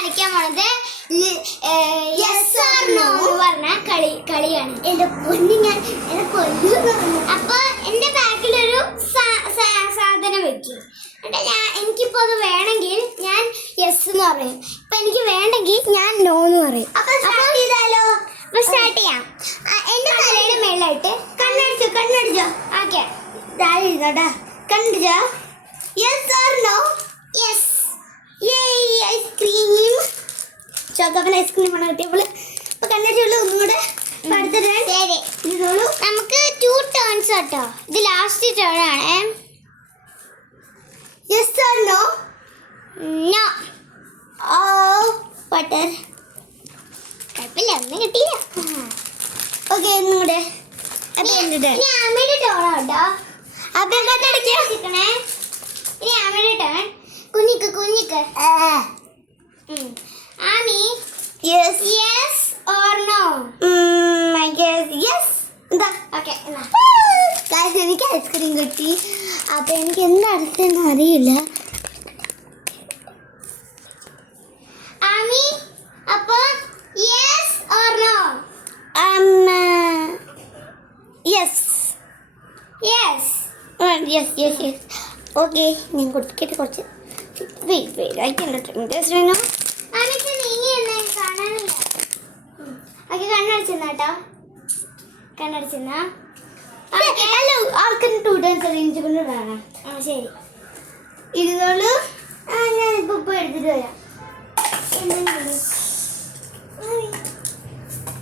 കളിക്കാൻ പോണത് yes or no എന്ന് പറഞ്ഞ കളിയാണ്. എന്റെ പൊന്നു ഞാൻ എന്നെ കൊല്ലുന്നു. അപ്പൊ എന്റെ ബാക്കിലൊരു സാധനം വെക്കും. എനിക്കിപ്പോ അത് വേണമെങ്കിൽ ഞാൻ യെസ് എന്ന് പറയും. ഇപ്പൊ എനിക്ക് വേണ്ടെങ്കിൽ ഞാൻ നോ എന്ന് പറയും. അപ്പൊ സ്റ്റാർട്ട് ചെയ്യാം. എന്റെ തലയുടെ മേലായിട്ട് കണ്ണടിച്ചോ. ഓക്കെ, കണ്ടിച്ചോ. Yes or no? Yes. Ice cream ചോക്കോപ്പൻ ഐസ്ക്രീം ആണ് കിട്ടിയപ്പോൾ ഇപ്പൊ കണ്ടിട്ടുള്ളൂ. ഒന്നും കൂടെ നമുക്ക് 2 ടേൺസ് കേട്ടോ. ഇത് ലാസ്റ്റ് ടേൺ ആണ്. Yes or no? നോ. ഓ ബട്ടർ കുഴപ്പമില്ല, ഒന്നും കിട്ടിയില്ല. ഓക്കെ, ഒന്നും കൂടെ. ഇനി അമ്മയുടെ ടേൺ കേട്ടോ. അപ്പം കണ്ടടിക്കണേ. ഇനി അമ്മയുടെ ടേൺ. കുഞ്ഞിക്ക് Ami, yes or no? Yes. എന്താ? ഓക്കെ, എനിക്ക് ഐസ്ക്രീം കിട്ടി. അപ്പൊ എനിക്ക് എന്താ അടുത്തെന്ന് അറിയില്ല. ആമി, അപ്പൊ yes or no? Yes. Okay, ഞാൻ കൊടുത്തിട്ട് കുറച്ച് കണ്ണടിച്ചെന്നാട്ടോ. ഹലോ, ആൾക്കാർ 2 ടൈംസ് അറേഞ്ച് വേണം. ശരി, ഇരുന്നോളൂ. ഞാനിപ്പോ എടുത്തിട്ട് വരാം.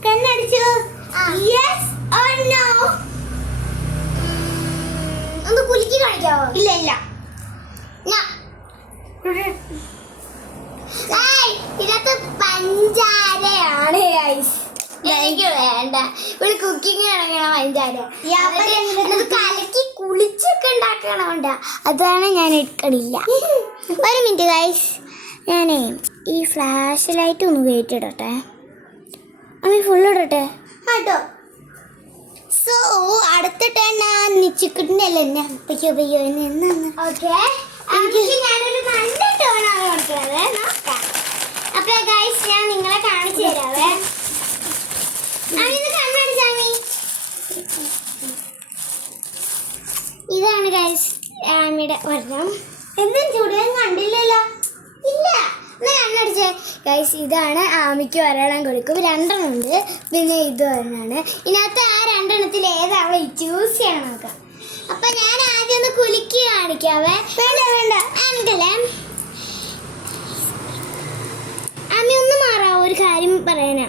കണ്ണടിച്ചോ? Yes or no? ഒന്ന് കുലുക്കി കാണിക്കാവോ? ഇല്ല. ഇതിനകത്ത് പഞ്ചാരയാണ്. എനിക്ക് വേണ്ട. ഇവിടെ കുക്കിംഗ് ഇറങ്ങണം പഞ്ചാര. കലക്കി കുളിച്ചൊക്കെ ഉണ്ടാക്കണോണ്ട, അതാണ് ഞാൻ എടുക്കണില്ല. ഒരു മിനിറ്റ് ഗൈസ്, ഞാനേ ഈ ഫ്ലാഷ് ലൈറ്റ് ഒന്ന് കയറ്റി ഇടട്ടെ. അമ്മ ഫുള്ള് ഇടട്ടെ കേട്ടോ. സോ അടുത്ത ടേൺ ഞാൻ നിച്ചിക്കിട്ടുന്നല്ലേ എന്നെ പയ്യോ എന്നാന്ന്. ഓക്കെ, ഞാനൊരു നല്ല ടേണാണ് കൊടുക്കുന്നത്. നോക്കാം. അപ്പൊ ഗൈസ്, ഞാൻ നിങ്ങളെ കാണിച്ചു തരാവേ. കണ്ണടിച്ചാമി. ഇതാണ് ഗൈസ് ആമിയുടെ ഒരെണ്ണം. എന്തും ചൂടാൻ കണ്ടില്ലല്ലോ. ഇല്ല, എന്നാ കണ്ണടിച്ചേ ഗൈസ്. ഇതാണ് ആമിക്ക് ഒരെണ്ണം കൊടുക്കും. 2 ഉണ്ട്, പിന്നെ ഇത് ഒരെണ്ണമാണ്. ഇതിനകത്ത് ആ 2 എണ്ണത്തിൽ ഏതാവളെ ചൂസ് ചെയ്യണം നോക്കാം. അപ്പൊ ഞാൻ ആദ്യം ഒന്ന് കുലുക്കി കാണിക്കാവേ. വേണ്ട ആമിക്കല്ലേ. ആമി ഒന്ന് മാറാവോ? ഒരു കാര്യം പറയാനാ.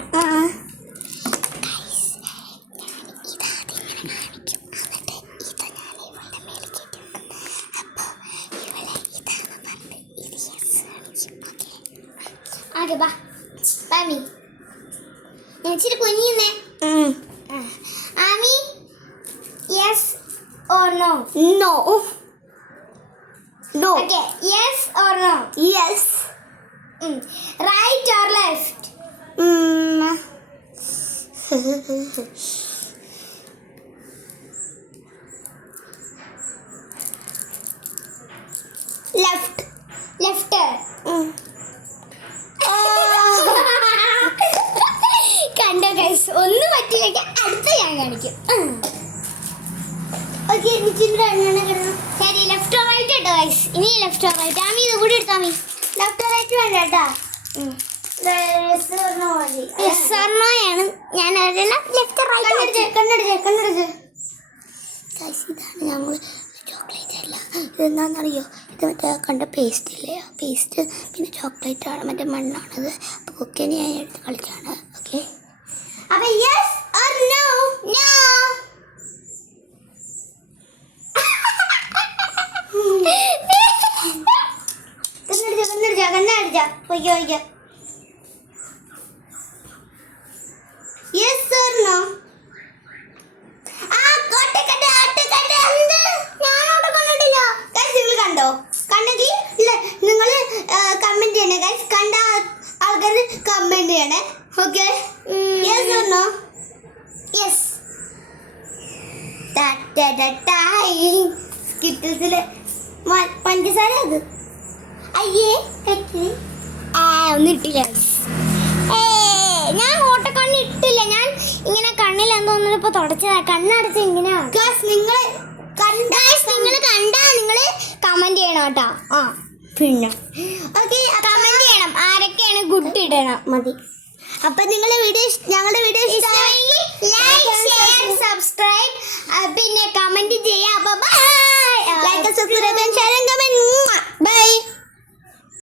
ഓക്കെ, ബാമി. ഞാൻ ഇച്ചിരി കുഞ്ഞിന്നേ. Ami, yes or no? No. Okay, yes or no? Yes. Right or left? Left. കണ്ടോ ഗൈസ്, ഒന്ന് പറ്റി കഴിക്കാൻ അടുത്ത ഞാൻ കാണിക്കും. ഓക്കെ, ശരി. ലെഫ്റ്റ് ഓർ റൈറ്റ് കേട്ടോ ഗൈസ്. ഇനി ലെഫ്റ്റ് ഓർ റൈറ്റ്. ആമി ഇത് കൂടി എടുത്താ. മീ ലെഫ്റ്റ് ഓർ റൈറ്റ് വേണ്ട കേട്ടാ. യെസ് ഓർ നോ ആണ്. ഞാൻ ലെഫ്റ്റ് റൈറ്റ്. കണ്ണടിച്ച് ഗൈസ്, ഇതാണ് ഞങ്ങൾ ചോക്ലേറ്റ് അല്ല. ഇതെന്താണെന്നറിയോ? ഇത് മറ്റേ കണ്ട പേസ്റ്റ് ഇല്ലേ, ആ പേസ്റ്റ് പിന്നെ ചോക്ലേറ്റ് ആണ്, മറ്റേ മണ്ണാണത്. അപ്പോൾ കുക്കിനെ ഞാൻ എടുത്ത് കളിച്ചാണ്. ഓക്കെ, അപ്പൊ യെസ് ഓർ നോ? നോ. കണ്ണടിച്ച പൊയ്ക്കോ. Yes or no? കണ്ടോ? കണ്ടെങ്കിൽ നിങ്ങൾ കമന്റ് ചെയ്യണേ ഗൈസ്. കണ്ട ആൾക്കാർ കമന്റ് ചെയ്യണേ. Okay, yes or no? Yes. സ്കിറ്റിൽസില് പഞ്ചസാര അത്. അയ്യേ, ഒന്നും ഇട്ടില്ല. ഞാൻ ഓട്ടക്കണ്ണ് ഇട്ടില്ല. ഞാൻ ഇങ്ങനെ കണ്ണിൽ എന്തോന്നിട്ട് ഇപ്പൊ തുടച്ചതാ. കണ്ണടച്ച് ഇങ്ങനെയാണ്. നിങ്ങൾ കണ്ടാ നിങ്ങൾ കമന്റ് ചെയ്യണം കേട്ടോ. ആ പിന്നെ ഓക്കെ, കമന്റ് ചെയ്യണം ആരൊക്കെയാണ് ഗുഡ് ഇടണം മതി. അപ്പൊ ഞങ്ങളുടെ വീഡിയോ ഇഷ്ടമായെങ്കിൽ ലൈക്ക് ഷെയർ സബ്സ്ക്രൈബ് പിന്നെ കമന്റ് ചെയ്യാം. ബൈ. Like subscribe share